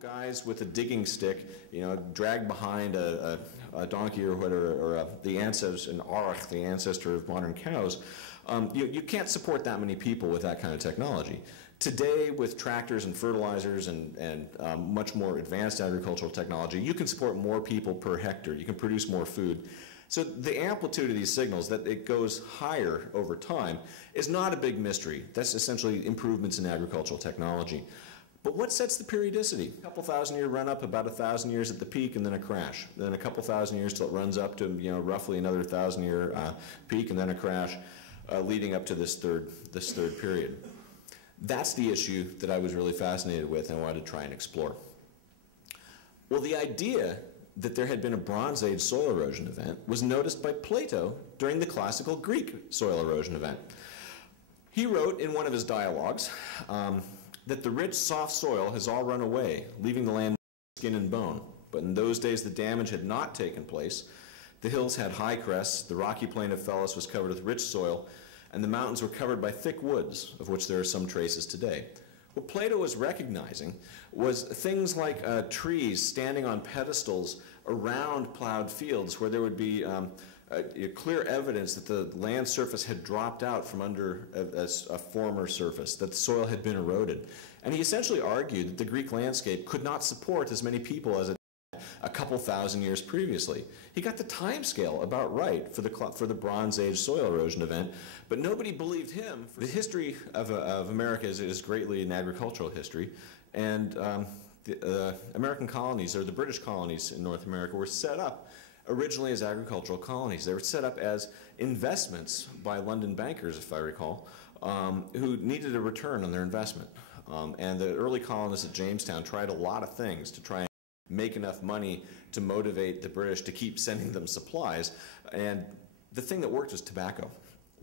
guys with a digging stick, you know, dragged behind a donkey or whatever, or the ancestor, an aurich, the ancestor of modern cows, you can't support that many people with that kind of technology. Today, with tractors and fertilizers and much more advanced agricultural technology, you can support more people per hectare. You can produce more food. So the amplitude of these signals, that it goes higher over time, is not a big mystery. That's essentially improvements in agricultural technology. But what sets the periodicity? A couple thousand-year run-up, about 1,000 years at the peak, and then a crash. Then a couple thousand years till it runs up to, you know, roughly another 1,000-year peak, and then a crash, leading up to this third period. That's the issue that I was really fascinated with and I wanted to try and explore. Well, the idea that there had been a Bronze Age soil erosion event was noticed by Plato during the classical Greek soil erosion event. He wrote in one of his dialogues that the rich, soft soil has all run away, leaving the land skin and bone. But in those days, the damage had not taken place. The hills had high crests, the rocky plain of Phelus was covered with rich soil, and the mountains were covered by thick woods, of which there are some traces today. What Plato was recognizing was things like trees standing on pedestals around plowed fields where there would be clear evidence that the land surface had dropped out from under a former surface, that the soil had been eroded. And he essentially argued that the Greek landscape could not support as many people as it had a couple thousand years previously. He got the time scale about right for the Bronze Age soil erosion event, but nobody believed him. The history of America is greatly an agricultural history, and the American colonies, or the British colonies in North America, were set up originally as agricultural colonies. They were set up as investments by London bankers, if I recall, who needed a return on their investment. And the early colonists at Jamestown tried a lot of things to try and make enough money to motivate the British to keep sending them supplies. And the thing that worked was tobacco.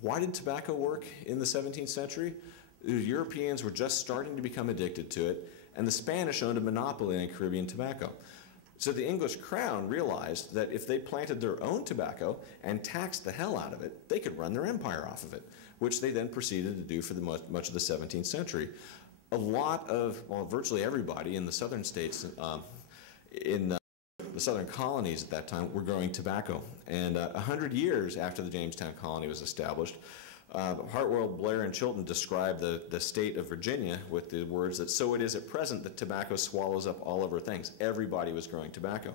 Why did tobacco work in the 17th century? The Europeans were just starting to become addicted to it, and the Spanish owned a monopoly on Caribbean tobacco. So the English crown realized that if they planted their own tobacco and taxed the hell out of it, they could run their empire off of it, which they then proceeded to do for much of the 17th century. A lot of, well, virtually everybody in the southern states, in the southern colonies at that time, were growing tobacco. And 100 years after the Jamestown colony was established, Hartwell, Blair, and Chilton described the state of Virginia with the words that, "So it is at present that tobacco swallows up all other things." Everybody was growing tobacco.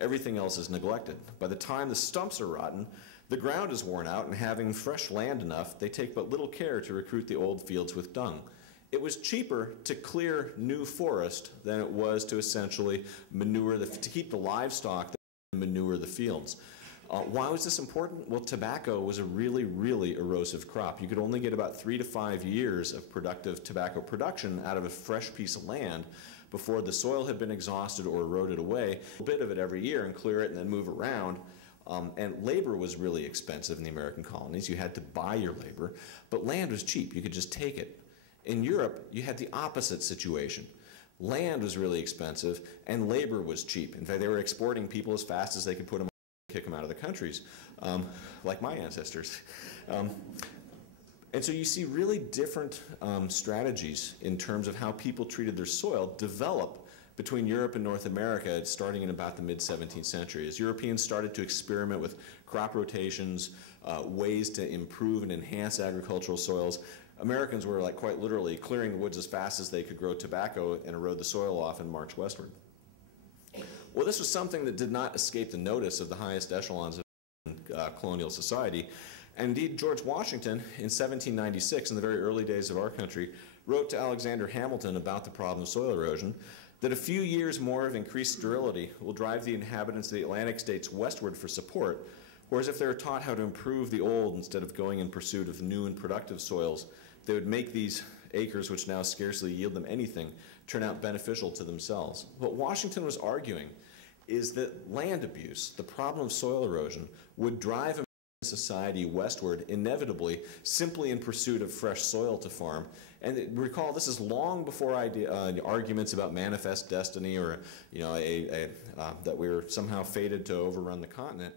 Everything else is neglected. By the time the stumps are rotten, the ground is worn out, and having fresh land enough, they take but little care to recruit the old fields with dung. It was cheaper to clear new forest than it was to essentially manure, to keep the livestock, manure the fields. Why was this important? Well, tobacco was a really, really erosive crop. You could only get about 3 to 5 years of productive tobacco production out of a fresh piece of land before the soil had been exhausted or eroded away. A bit of it every year and clear it and then move around. And labor was really expensive in the American colonies. You had to buy your labor, but land was cheap. You could just take it. In Europe, you had the opposite situation. Land was really expensive and labor was cheap. In fact, they were exporting people as fast as they could put them, kick them out of the countries, like my ancestors. And so you see really different strategies in terms of how people treated their soil develop between Europe and North America starting in about the mid-17th century. As Europeans started to experiment with crop rotations, ways to improve and enhance agricultural soils, Americans were like quite literally clearing the woods as fast as they could grow tobacco and erode the soil off and march westward. Well, this was something that did not escape the notice of the highest echelons of colonial society. And indeed, George Washington, in 1796, in the very early days of our country, wrote to Alexander Hamilton about the problem of soil erosion, that a few years more of increased sterility will drive the inhabitants of the Atlantic states westward for support, whereas if they were taught how to improve the old instead of going in pursuit of new and productive soils, they would make these acres, which now scarcely yield them anything, turn out beneficial to themselves. What Washington was arguing is that land abuse, the problem of soil erosion, would drive American society westward inevitably simply in pursuit of fresh soil to farm. And recall, this is long before arguments about manifest destiny or that we were somehow fated to overrun the continent.